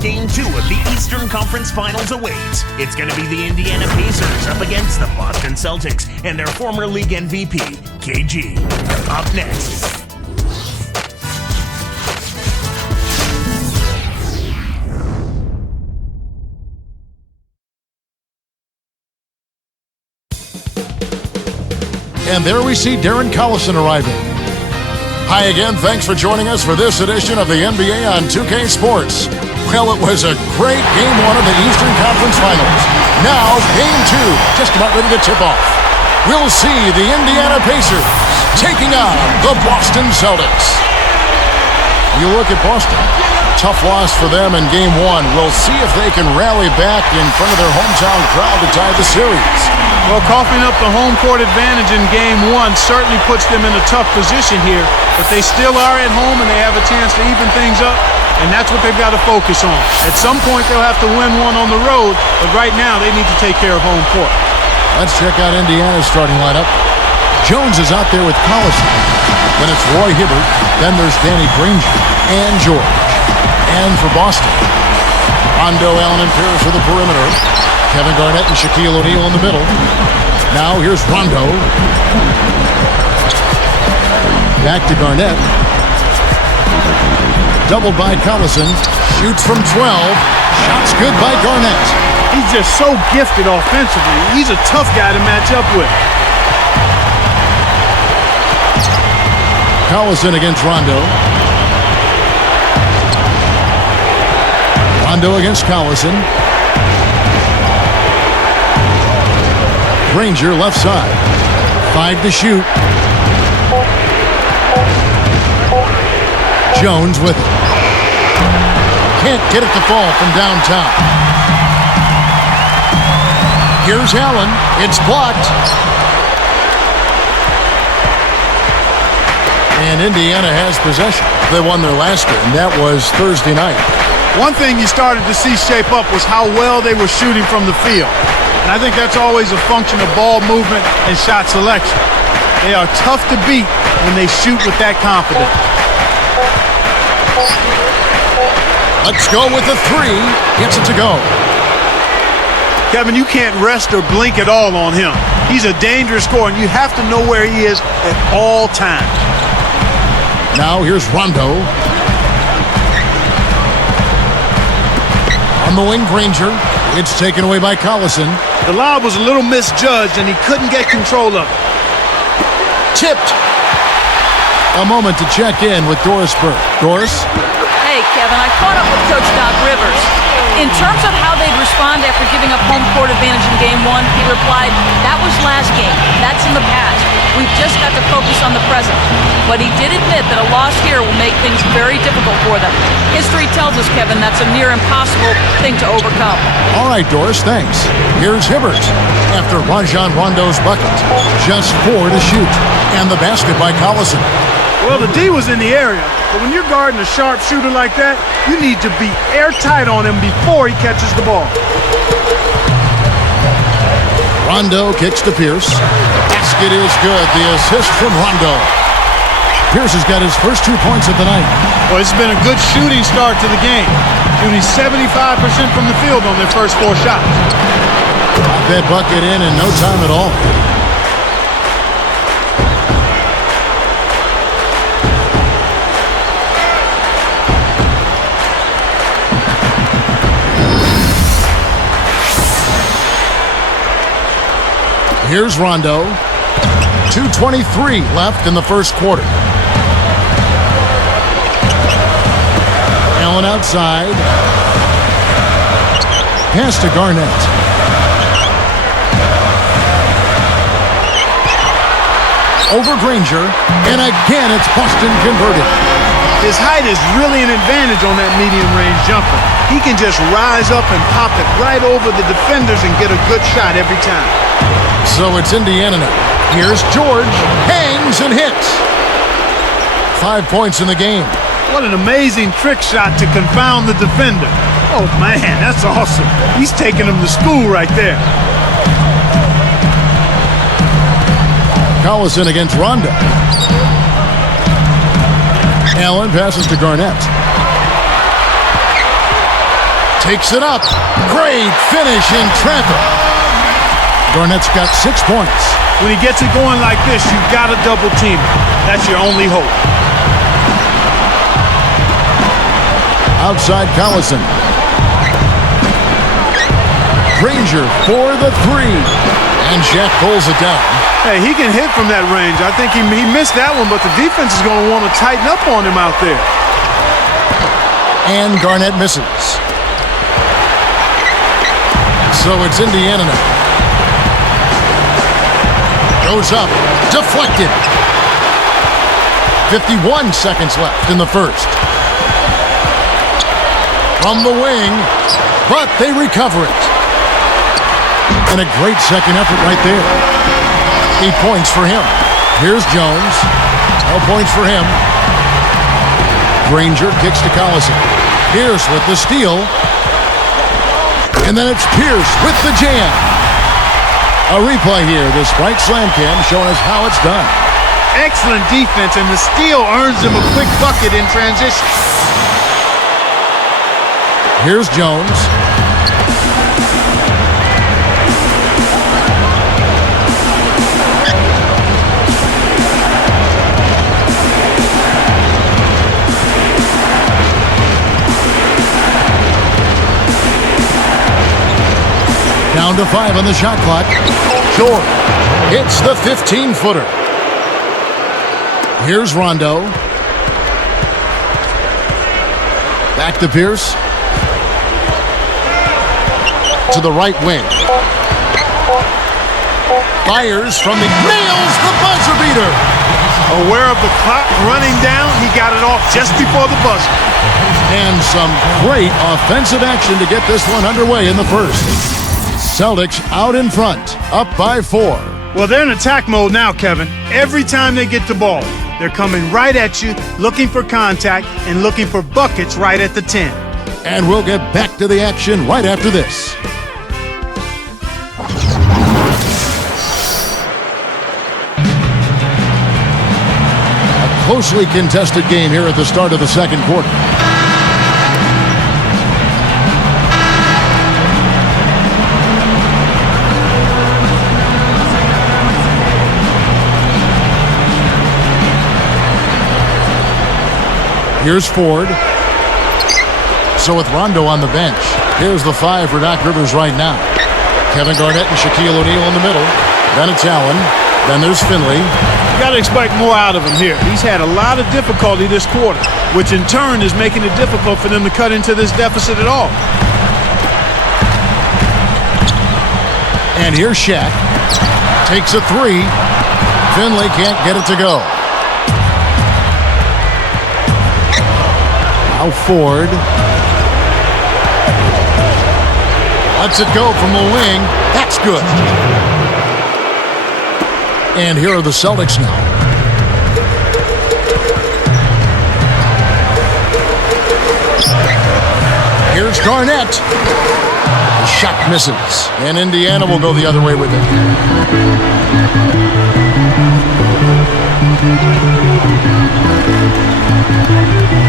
Game 2 of the Eastern Conference Finals awaits. It's going to be the Indiana Pacers up against the Boston Celtics and their former league MVP, KG. Up next. And there we see Darren Collison arriving. Hi again, thanks for joining us for this edition of the NBA on 2K Sports. Well, it was a great Game 1 of the Eastern Conference Finals. Now, Game 2, just about ready to tip off. We'll see the Indiana Pacers taking on the Boston Celtics. You look at Boston, tough loss for them in Game 1. We'll see if they can rally back in front of their hometown crowd to tie the series. Well, coughing up the home court advantage in Game 1 certainly puts them in a tough position here, but they still are at home and they have a chance to even things up, and that's what they've got to focus on. At some point, they'll have to win one on the road, but right now, they need to take care of home court. Let's check out Indiana's starting lineup. Jones is out there with Collison. Then it's Roy Hibbert. Then there's Danny Granger and George. And for Boston, Rondo, Allen, and Pierce for the perimeter. Kevin Garnett and Shaquille O'Neal in the middle. Now here's Rondo. Back to Garnett. Doubled by Collison. Shoots from 12. Shots good by Garnett. He's just so gifted offensively. He's a tough guy to match up with. Collison against Rondo. Rondo against Collison. Granger left side. 5 to shoot. Jones with it. Can't get it to fall from downtown. Here's Allen. It's blocked. And Indiana has possession. They won their last game. That was Thursday night. One thing you started to see shape up was how well they were shooting from the field. And I think that's always a function of ball movement and shot selection. They are tough to beat when they shoot with that confidence. Let's go with the 3. Gets it to go. Kevin, you can't rest or blink at all on him. He's a dangerous scorer, and you have to know where he is at all times. Now here's Rondo. On the wing, Granger. It's taken away by Collison. The lob was a little misjudged, and he couldn't get control of it. Tipped. A moment to check in with Doris Burke. Doris? Hey, Kevin, I caught up with Coach Doc Rivers. In terms of how they'd respond after giving up home court advantage in Game 1, he replied, that was last game. That's in the past. We've just got to focus on the present. But he did admit that a loss here will make things very difficult for them. History tells us, Kevin, that's a near impossible thing to overcome. All right, Doris, thanks. Here's Hibbert after Rajon Rondo's bucket. Just 4 to shoot. And the basket by Collison. Well, the D was in the area, but when you're guarding a sharp shooter like that, you need to be airtight on him before he catches the ball. Rondo kicks to Pierce. Basket is good. The assist from Rondo. Pierce has got his first 2 points of the night. Well, it's been a good shooting start to the game. Shooting 75% from the field on their first 4 shots. That bucket in no time at all. Here's Rondo. 2:23 left in the first quarter. Allen outside. Pass to Garnett. Over Granger. And again, it's Boston converted. His height is really an advantage on that medium-range jumper. He can just rise up and pop it right over the defenders and get a good shot every time. So it's Indiana now. Here's George. Hangs and hits. 5 points in the game. What an amazing trick shot to confound the defender. Oh, man, that's awesome. He's taking him to school right there. Collison against Rondo. Allen passes to Garnett. Takes it up. Great finish in traffic. Garnett's got 6 points. When he gets it going like this, you've got to double team him. That's your only hope. Outside Collison. Granger for the 3. And Shaq pulls it down. Hey, he can hit from that range. I think he missed that one, but the defense is going to want to tighten up on him out there. And Garnett misses. So it's Indiana now. Goes up. Deflected. 51 seconds left in the first. From the wing, but they recover it. And a great second effort right there. 8 points for him. Here's Jones. 12 points for him. Granger kicks to Collison. Pierce with the steal. And then it's Pierce with the jam. A replay here. This bright slam cam showing us how it's done. Excellent defense, and the steal earns him a quick bucket in transition. Here's Jones. Down to 5 on the shot clock. Short. Hits the 15-footer. Here's Rondo. Back to Pierce. To the right wing. Fires from the... Nails the buzzer beater. Aware of the clock running down, he got it off just before the buzzer. And some great offensive action to get this one underway in the first. Celtics out in front, up by 4. Well, they're in attack mode now, Kevin. Every time they get the ball, they're coming right at you, looking for contact, and looking for buckets right at the 10. And we'll get back to the action right after this. A closely contested game here at the start of the second quarter. Here's Ford. So with Rondo on the bench, here's the 5 for Doc Rivers right now. Kevin Garnett and Shaquille O'Neal in the middle. Then it's Allen. Then there's Finley. You got to expect more out of him here. He's had a lot of difficulty this quarter, which in turn is making it difficult for them to cut into this deficit at all. And here's Shaq. Takes a 3. Finley can't get it to go. Now Ford. Lets it go from the wing. That's good. And here are the Celtics now. Here's Garnett. The shot misses. And Indiana will go the other way with it.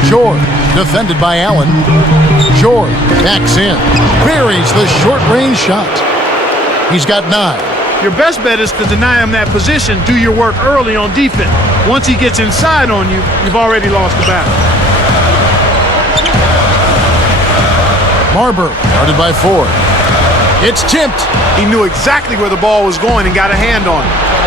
George, defended by Allen. George backs in. Buries the short-range shot. He's got 9. Your best bet is to deny him that position. Do your work early on defense. Once he gets inside on you, you've already lost the battle. Marbury, guarded by Ford. It's tipped. He knew exactly where the ball was going and got a hand on it.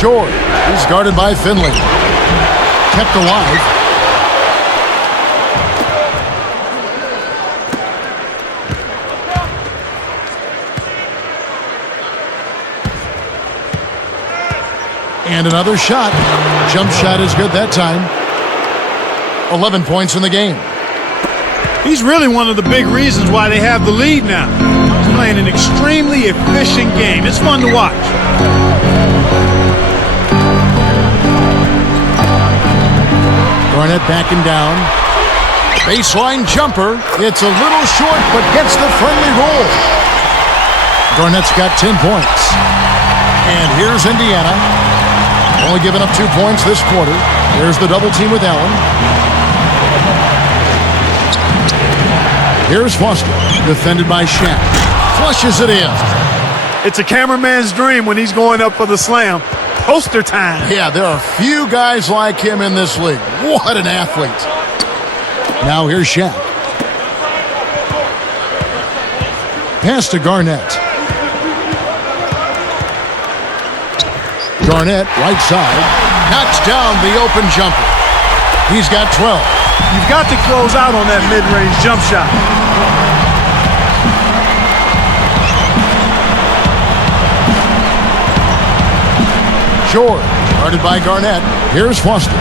George, he's guarded by Finley. Kept alive. And another shot. Jump shot is good that time. 11 points in the game. He's really one of the big reasons why they have the lead now. He's playing an extremely efficient game. It's fun to watch. Garnett backing down. Baseline jumper. It's a little short, but gets the friendly roll. Garnett's got 10 points. And here's Indiana. Only giving up 2 points this quarter. There's the double team with Allen. Here's Foster, defended by Shaq. Flushes it in. It's a cameraman's dream when he's going up for the slam. Poster time. Yeah, there are few guys like him in this league. What an athlete. Now here's Shaq. Pass to Garnett. Garnett, right side, knocks down the open jumper. He's got 12. You've got to close out on that mid-range jump shot. George, guarded by Garnett. Here's Foster.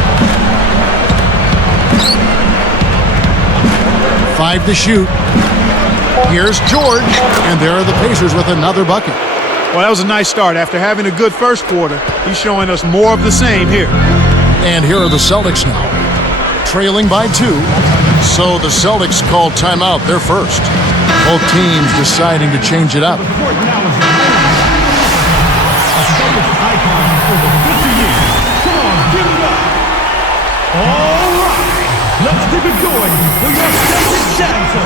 5 to shoot. Here's George, and there are the Pacers with another bucket. Well, that was a nice start. After having a good first quarter, he's showing us more of the same here. And here are the Celtics now, trailing by 2. So the Celtics called timeout. They're first. Both teams deciding to change it up. All right, let's keep it going for your Celtics dancer.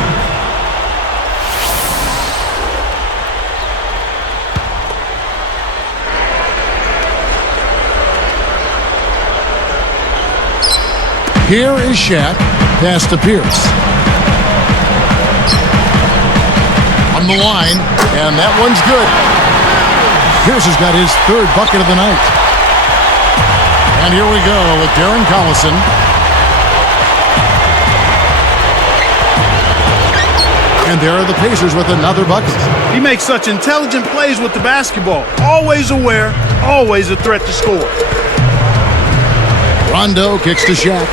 Here is Shaq, pass to Pierce. On the line, and that one's good. Pierce has got his 3rd bucket of the night. And here we go with Darren Collison. And there are the Pacers with another bucket. He makes such intelligent plays with the basketball. Always aware, always a threat to score. Rondo kicks to Shaq.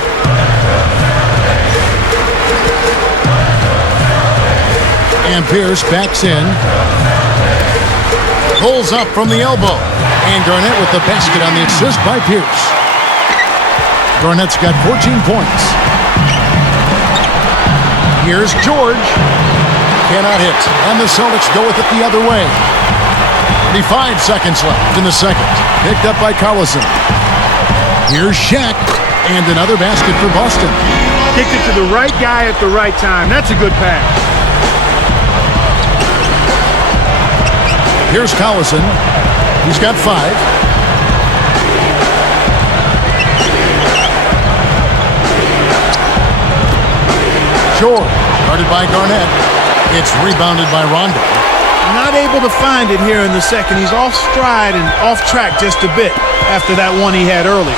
And Pierce backs in. Pulls up from the elbow. And Garnett with the basket on the assist by Pierce. Garnett's got 14 points. Here's George. Cannot hit. And the Celtics go with it the other way. 35 seconds left in the second. Picked up by Collison. Here's Shaq. And another basket for Boston. Kicked it to the right guy at the right time. That's a good pass. Here's Collison. He's got 5. George, guarded by Garnett. It's rebounded by Rondo. Not able to find it here in the second. He's off stride and off track just a bit after that one he had earlier.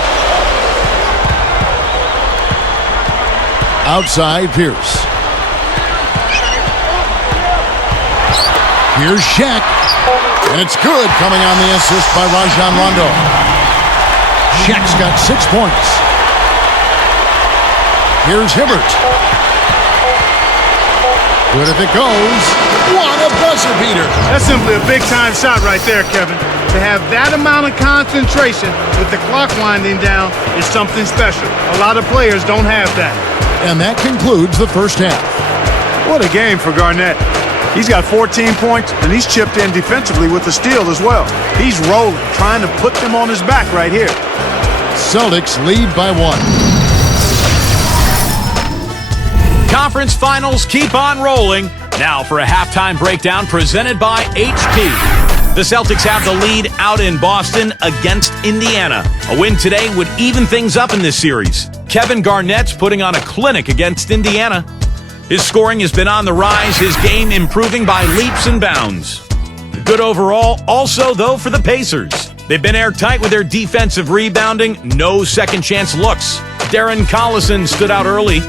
Outside Pierce. Here's Shaq. And it's good, coming on the assist by Rajon Rondo. Shaq's got 6 points. Here's Hibbert. Good if it goes. What a buzzer beater. That's simply a big-time shot right there, Kevin. To have that amount of concentration with the clock winding down is something special. A lot of players don't have that. And that concludes the first half. What a game for Garnett. He's got 14 points, and he's chipped in defensively with a steal as well. He's rolling, trying to put them on his back right here. Celtics lead by 1. Conference finals keep on rolling. Now for a halftime breakdown presented by HP. The Celtics have the lead out in Boston against Indiana. A win today would even things up in this series. Kevin Garnett's putting on a clinic against Indiana. His scoring has been on the rise, his game improving by leaps and bounds. Good overall, also, though, for the Pacers. They've been airtight with their defensive rebounding, no second-chance looks. Darren Collison stood out early.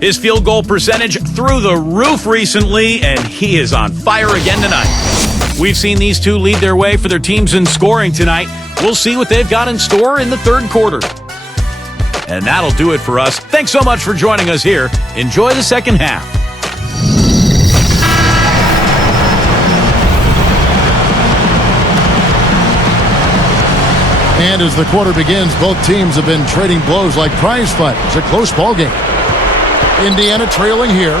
His field goal percentage through the roof recently, and he is on fire again tonight. We've seen these two lead their way for their teams in scoring tonight. We'll see what they've got in store in the third quarter. And that'll do it for us. Thanks so much for joining us here. Enjoy the second half. And as the quarter begins, both teams have been trading blows like prize fighters. A close ball game. Indiana trailing here.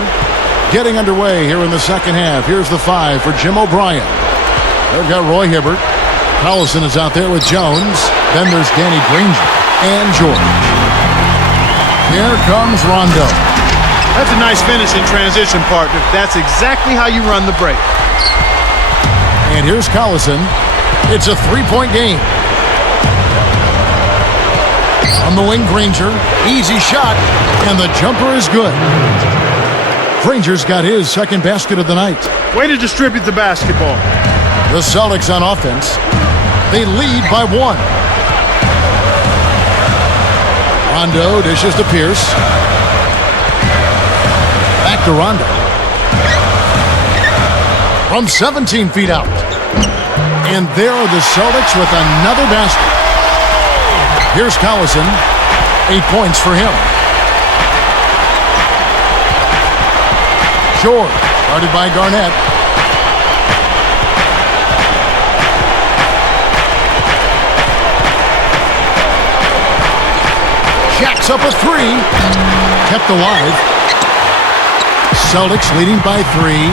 Getting underway here in the second half. Here's the 5 for Jim O'Brien. They've got Roy Hibbert. Collison is out there with Jones. Then there's Danny Granger and George. Here comes Rondo. That's a nice finish in transition, partner. That's exactly how you run the break. And here's Collison. It's a three-point game. On the wing, Granger. Easy shot, and the jumper is good. Granger's got his second basket of the night. Way to distribute the basketball. The Celtics on offense. They lead by 1. Rondo dishes to Pierce. Back to Rondo. From 17 feet out. And there are the Celtics with another basket. Here's Collison. 8 points for him. George, guarded by Garnett. Jacks up a 3. Kept alive. Celtics leading by 3.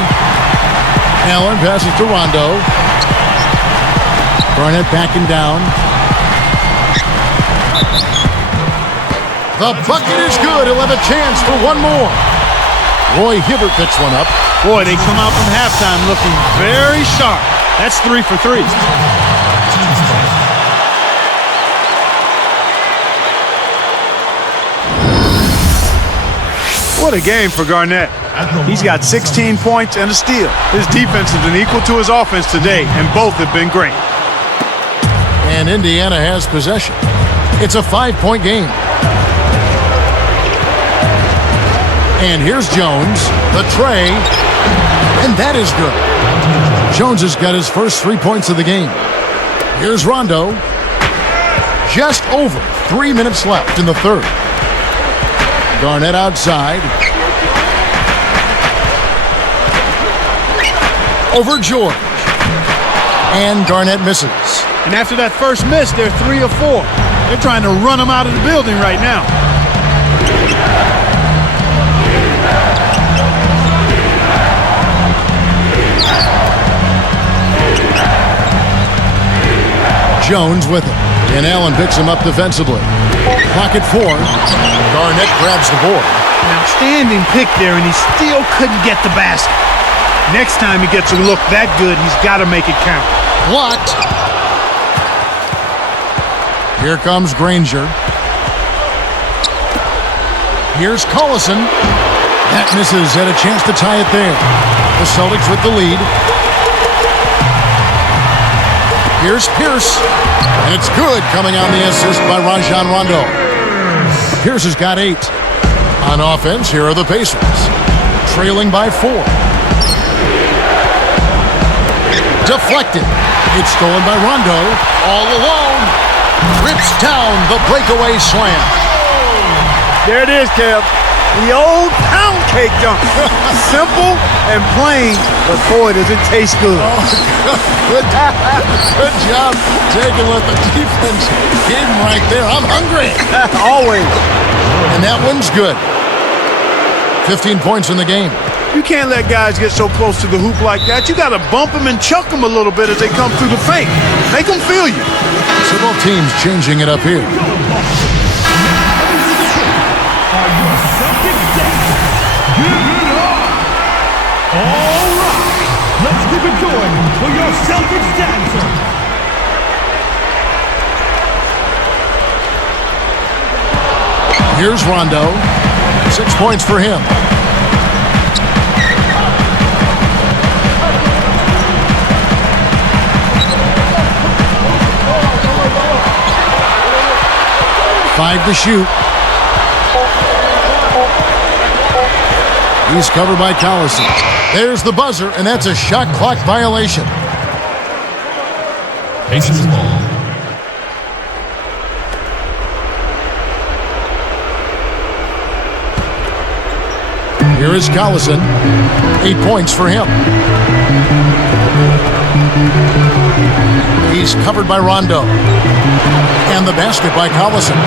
Allen passes to Rondo. Garnett backing down. The bucket is good. He'll have a chance for one more. Roy Hibbert picks one up. Boy, they come out from halftime looking very sharp. That's 3 for 3. What a game for Garnett. He's got 16 points and a steal. His defense has been equal to his offense today, and both have been great. And Indiana has possession. It's a 5-point game. And here's Jones, the tray, and that is good. Jones has got his first 3 points of the game. Here's Rondo. Just over 3 minutes left in the third. Garnett outside. Over George. And Garnett misses. And after that first miss, they're 3 of 4. They're trying to run him out of the building right now. Jones with it. And Allen picks him up defensively. Clock at 4. Garnett grabs the board. An outstanding pick there, and he still couldn't get the basket. Next time he gets a look that good, he's got to make it count. Blocked. Here comes Granger. Here's Collison. That misses. Had a chance to tie it there. The Celtics with the lead. Here's Pierce. And it's good, coming on the assist by Rajon Rondo. Pierce has got 8. On offense, here are the Pacers. Trailing by 4. Deflected. It's stolen by Rondo. All alone. Rips down the breakaway slam. There it is, Kev. The old pound cake dunk. Simple and plain, but boy, does it taste good. Oh, good job taking what the defense gave him right there. I'm hungry. Always. And that one's good. 15 points in the game. You can't let guys get so close to the hoop like that. You got to bump them and chuck them a little bit as they come through the paint. Make them feel you. Several teams changing it up here. Are your Celtics ready? Give it up! All right, let's keep it going for your Celtics dancer. Here's Rondo. 6 points for him. Five to shoot. He's covered by Collison. There's the buzzer, and that's a shot clock violation. Pacers ball. Here is Collison. 8 points for him. He's covered by Rondo. And the basket by Collison.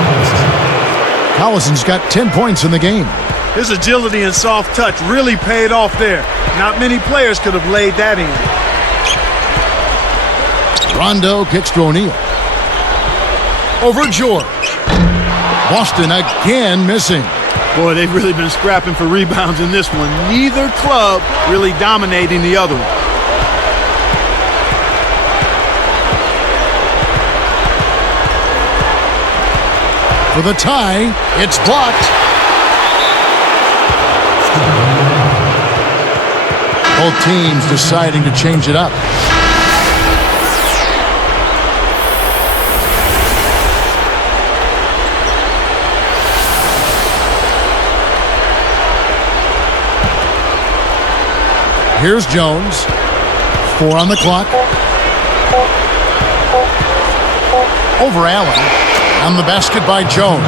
Collison's got 10 points in the game. His agility and soft touch really paid off there. Not many players could have laid that in. Rondo kicks to O'Neal. Over George. Boston again missing. Boy, they've really been scrapping for rebounds in this one. Neither club really dominating the other one. For the tie, it's blocked. Both teams deciding to change it up. Here's Jones. 4 on the clock. Over Allen. On the basket by Jones.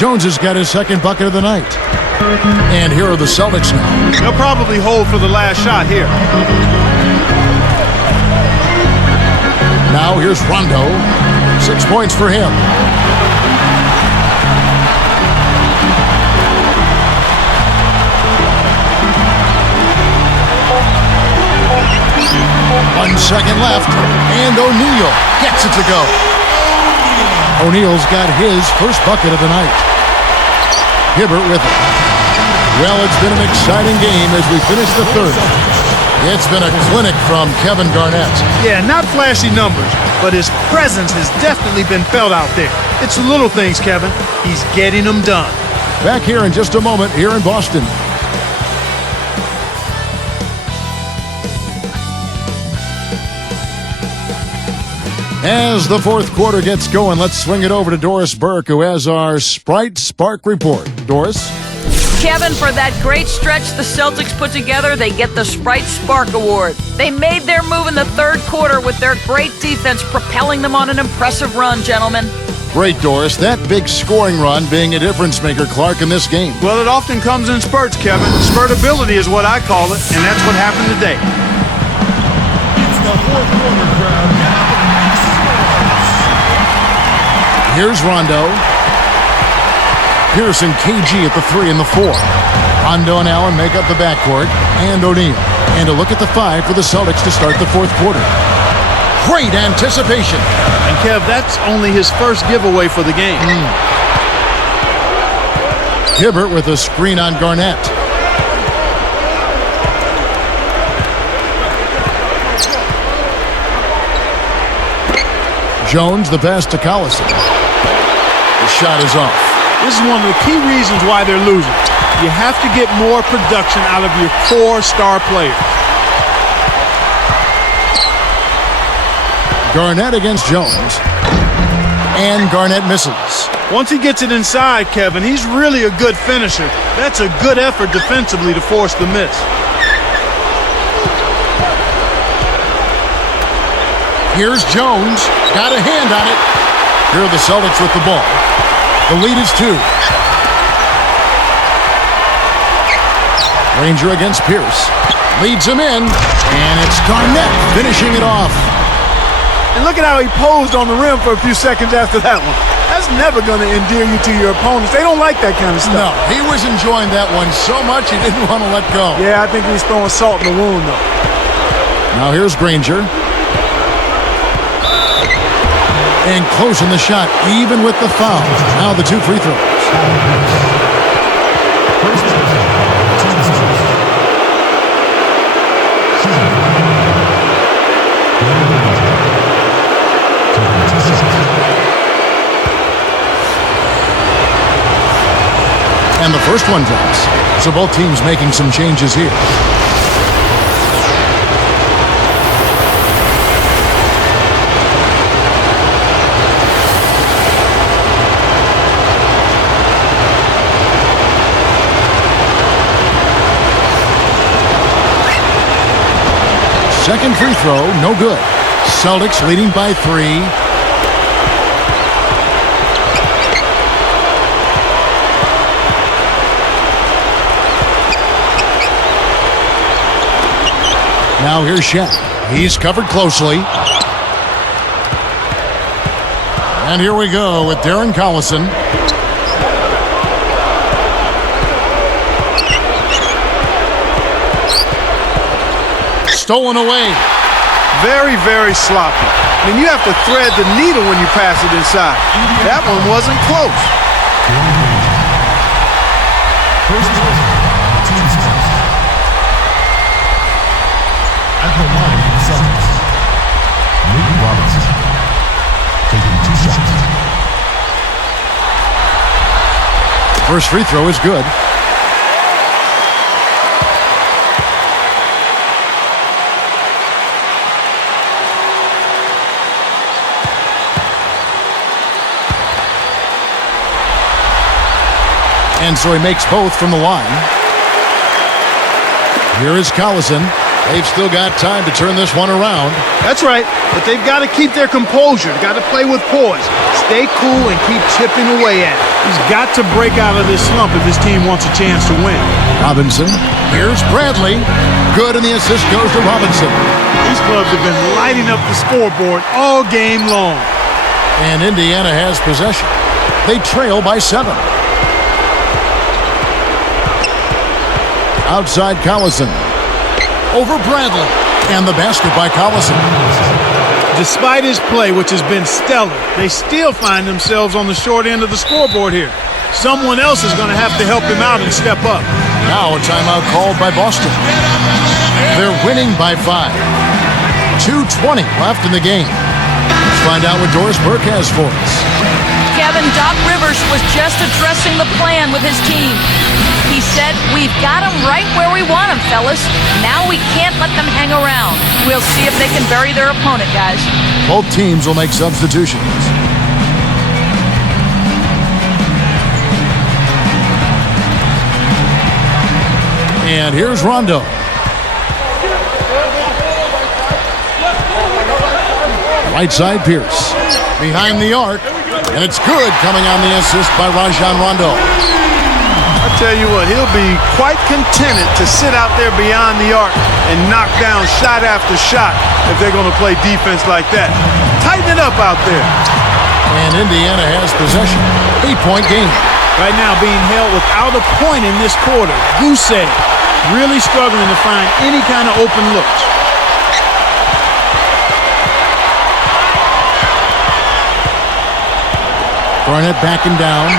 Jones has got his second bucket of the night. And here are the Celtics now. They'll probably hold for the last shot here. Now here's Rondo. 6 points for him. One second left, and O'Neal gets it to go. O'Neal's got his first bucket of the night. Hibbert with it. Well, it's been an exciting game as we finish the third. It's been a clinic from Kevin Garnett. Yeah, not flashy numbers, but his presence has definitely been felt out there. It's the little things, Kevin. He's getting them done. Back here in just a moment here in Boston. As the fourth quarter gets going, let's swing it over to Doris Burke, who has our Sprite Spark report. Doris? Kevin, for that great stretch the Celtics put together, they get the Sprite Spark Award. They made their move in the third quarter with their great defense propelling them on an impressive run, gentlemen. Great, Doris. That big scoring run being a difference maker, Clark, in this game. Well, it often comes in spurts, Kevin. Spurtability is what I call it, and that's what happened today. It's the fourth quarter crowd now. Here's Rondo. Pearson, KG at the 3 and the 4. Rondo and Allen make up the backcourt, and O'Neal. And a look at the 5 for the Celtics to start the fourth quarter. Great anticipation. And Kev, that's only his first giveaway for the game. Hibbert with a screen on Garnett. Jones, the pass to Collison. The shot is off. This is one of the key reasons why they're losing. You have to get more production out of your core star players. Garnett against Jones. And Garnett misses. Once he gets it inside, Kevin, he's really a good finisher. That's a good effort defensively to force the miss. Here's Jones. Got a hand on it. Here are the Celtics with the ball. The lead is 2. Ranger against Pierce. Leads him in. And it's Garnett finishing it off. And look at how he posed on the rim for a few seconds after that one. That's never going to endear you to your opponents. They don't like that kind of stuff. No, he was enjoying that one so much he didn't want to let go. Yeah, I think he was throwing salt in the wound, though. Now here's Granger. And closing the shot, even with the foul. Now the 2 free throws. And the first one drops. So both teams making some changes here. Second free throw, no good. Celtics leading by 3. Now here's Shaq. He's covered closely. And here we go with Darren Collison. Stolen away. Very, very sloppy. I mean, you have to thread the needle when you pass it inside. That one wasn't close. First team starts. At the line for the Celtics, Nate Robinson, taking 2 shots. First free throw is good. And so he makes both from the line. Here is Collison. They've still got time to turn this one around. That's right, but they've got to keep their composure. Got to play with poise. Stay cool and keep chipping away at it. He's got to break out of this slump if his team wants a chance to win. Robinson. Here's Bradley. Good, and the assist goes to Robinson. These clubs have been lighting up the scoreboard all game long. And Indiana has possession. They trail by 7. Outside Collison. Over Bradley. And the basket by Collison. Despite his play, which has been stellar, they still find themselves on the short end of the scoreboard here. Someone else is going to have to help him out and step up. Now a timeout called by Boston. They're winning by 5. 2:20 left in the game. Let's find out what Doris Burke has for us. Kevin, Doc Rivers was just addressing the plan with his team. He said, we've got them right where we want them, fellas. Now we can't let them hang around. We'll see if they can bury their opponent, guys. Both teams will make substitutions. And here's Rondo. Right side Pierce. Behind the arc. And it's good, coming on the assist by Rajon Rondo. I tell you what, he'll be quite contented to sit out there beyond the arc and knock down shot after shot if they're going to play defense like that. Tighten it up out there. And Indiana has possession. 8-point game. Right now being held without a point in this quarter. Goose egg. Really struggling to find any kind of open looks. Garnett backing down.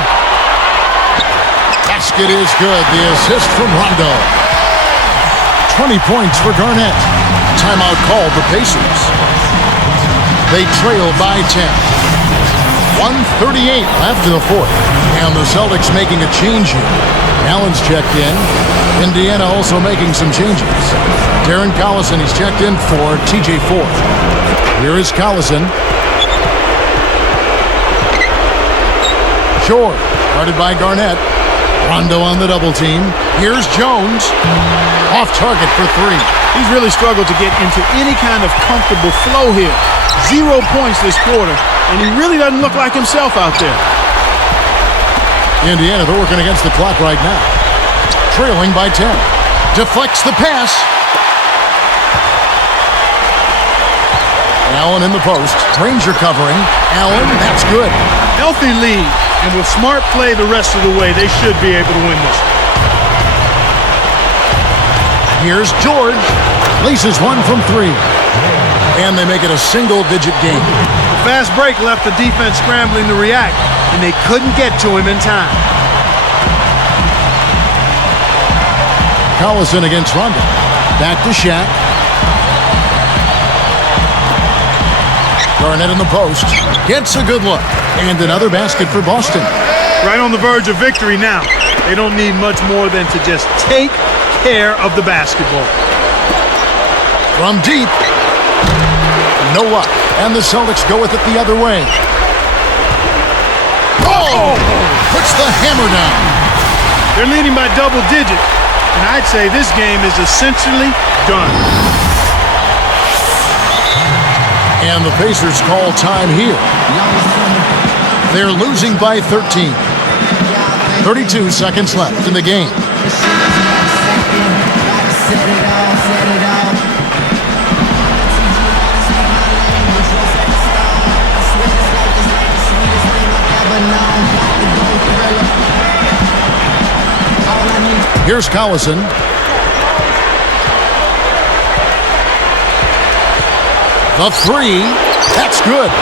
Basket is good. The assist from Rondo. 20 points for Garnett. Timeout called the Pacers. They trail by 10. 1:38 left in the fourth. And the Celtics making a change here. Allen's checked in. Indiana also making some changes. Darren Collison, he's checked in for TJ Ford. Here is Collison. Short, guarded by Garnett. Rondo on the double team. Here's Jones. Off target for 3. He's really struggled to get into any kind of comfortable flow here. 0 points this quarter, and he really doesn't look like himself out there. Indiana, they're working against the clock right now. Trailing by 10. Deflects the pass. Allen in the post. Ranger covering. Allen, that's good. Healthy lead, and with smart play the rest of the way, they should be able to win this. Here's George. Laces one from 3. And they make it a single-digit game. The fast break left the defense scrambling to react, and they couldn't get to him in time. Collison against Rondo. Back to Shaq. Garnett in the post. Gets a good look. And another basket for Boston. Right on the verge of victory now. They don't need much more than to just take care of the basketball. From deep. No luck. And the Celtics go with it the other way. Oh! Puts the hammer down. They're leading by double digits. And I'd say this game is essentially done. And the Pacers call time here. They're losing by 13. 32 seconds left in the game. Here's Collison. The three. That's good.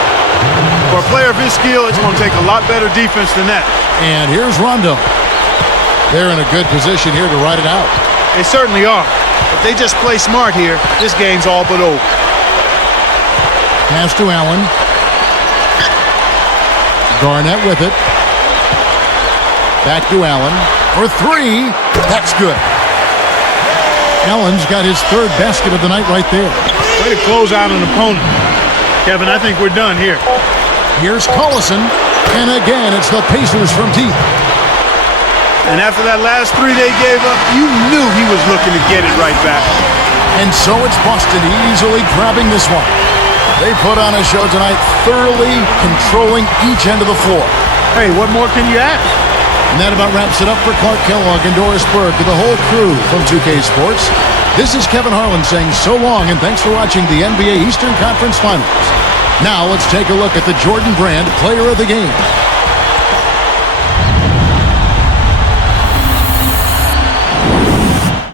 For a player of his skill, it's going to take a lot better defense than that. And here's Rondo. They're in a good position here to ride it out. They certainly are. If they just play smart here, this game's all but over. Pass to Allen. Garnett with it. Back to Allen. For three. That's good. Allen's got his third basket of the night right there. Way to close out an opponent. Kevin, I think we're done here. Here's Collison. And again, it's the Pacers from deep. And after that last three they gave up, you knew he was looking to get it right back. And so it's Boston easily grabbing this one. They put on a show tonight, thoroughly controlling each end of the floor. Hey, what more can you ask? And that about wraps it up for Clark Kellogg and Doris Berg to the whole crew from 2K Sports. This is Kevin Harlan saying so long and thanks for watching the NBA Eastern Conference Finals. Now let's take a look at the Jordan Brand Player of the Game.